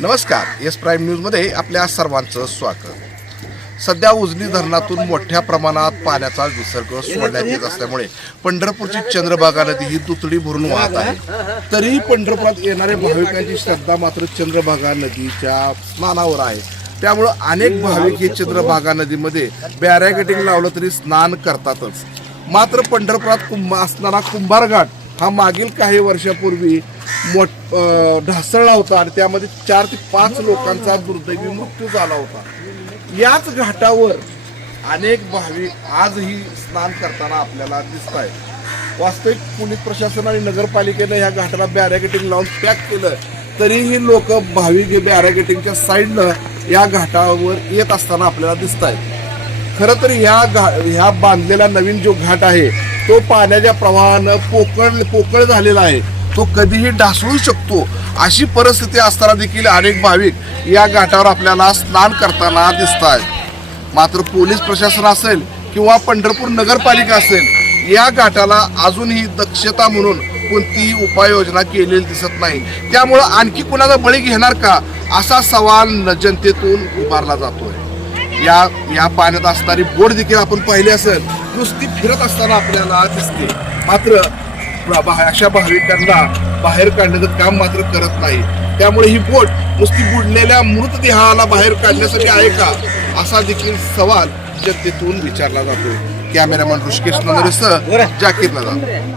नमस्कार S prime न्यूजमध्ये आपल्या सर्वांचं स्वागत. सध्या उजनी धरणातून मोठ्या प्रमाणात पाण्याचा विसर्ग सोडण्यात येत असल्यामुळे पंढरपूरची चंद्रभागा नदी ही दुतडी भरून वाहत आहे. तरीही पंढरपुरात येणाऱ्या भाविकांची श्रद्धा मात्र चंद्रभागा नदीच्या स्नानावर आहे. त्यामुळं अनेक भाविक हे चंद्रभागा नदीमध्ये बॅरॅगेटिंग लावलं तरी स्नान करतातच. मात्र पंढरपुरात कुंभ असणारा कुंभारघाट हा मागील काही वर्षापूर्वी मोठ ढासळला होता आणि त्यामध्ये चार ते पाच लोकांचा दुर्दैवी मृत्यू झाला होता. याच घाटावर अनेक भाविक आजही स्नान करताना आपल्याला दिसत आहेत वास्तविक पोलीस प्रशासन आणि नगरपालिकेनं या घाटाला बॅरॅगेटिंग लावून पॅक केलं. तरीही लोक भाविक हे बॅरॅगेटिंगच्या साईडनं या घाटावर येत असताना आपल्याला दिसत आहेत खरं तर ह्या घा ह्या बांधलेला नवीन जो घाट आहे तो पाण्याच्या प्रवाहानं पोकळ पोकळ झालेला आहे. तो कधीही ढासळू शकतो. अशी परिस्थिती असताना देखील अनेक भाविक या घाटावर आपल्याला स्नान करताना दिसत आहेत मात्र पोलीस प्रशासन असेल किंवा पंढरपूर नगरपालिका असेल या घाटाला अजूनही दक्षता म्हणून कोणतीही उपाययोजना केलेली दिसत नाही. त्यामुळं आणखी कुणाचा बळी घेणार का असा सवाल न जनतेतून उभारला जातोय. या या पाण्यात असणारी बोट देखील आपण पाहिली असेल नुसती फिरत असताना आपल्याला दिसते. मात्र अशा भाविकांना बाहेर काढण्याचं काम मात्र करत नाही. त्यामुळे ही बोट नुसती बुडलेल्या मृतदेहाला बाहेर काढण्यासाठी आहे का? असा देखील सवाल जनतेतून विचारला जातो. कॅमेरामॅन ऋषिकेश नंदरेसह जाकीर नगर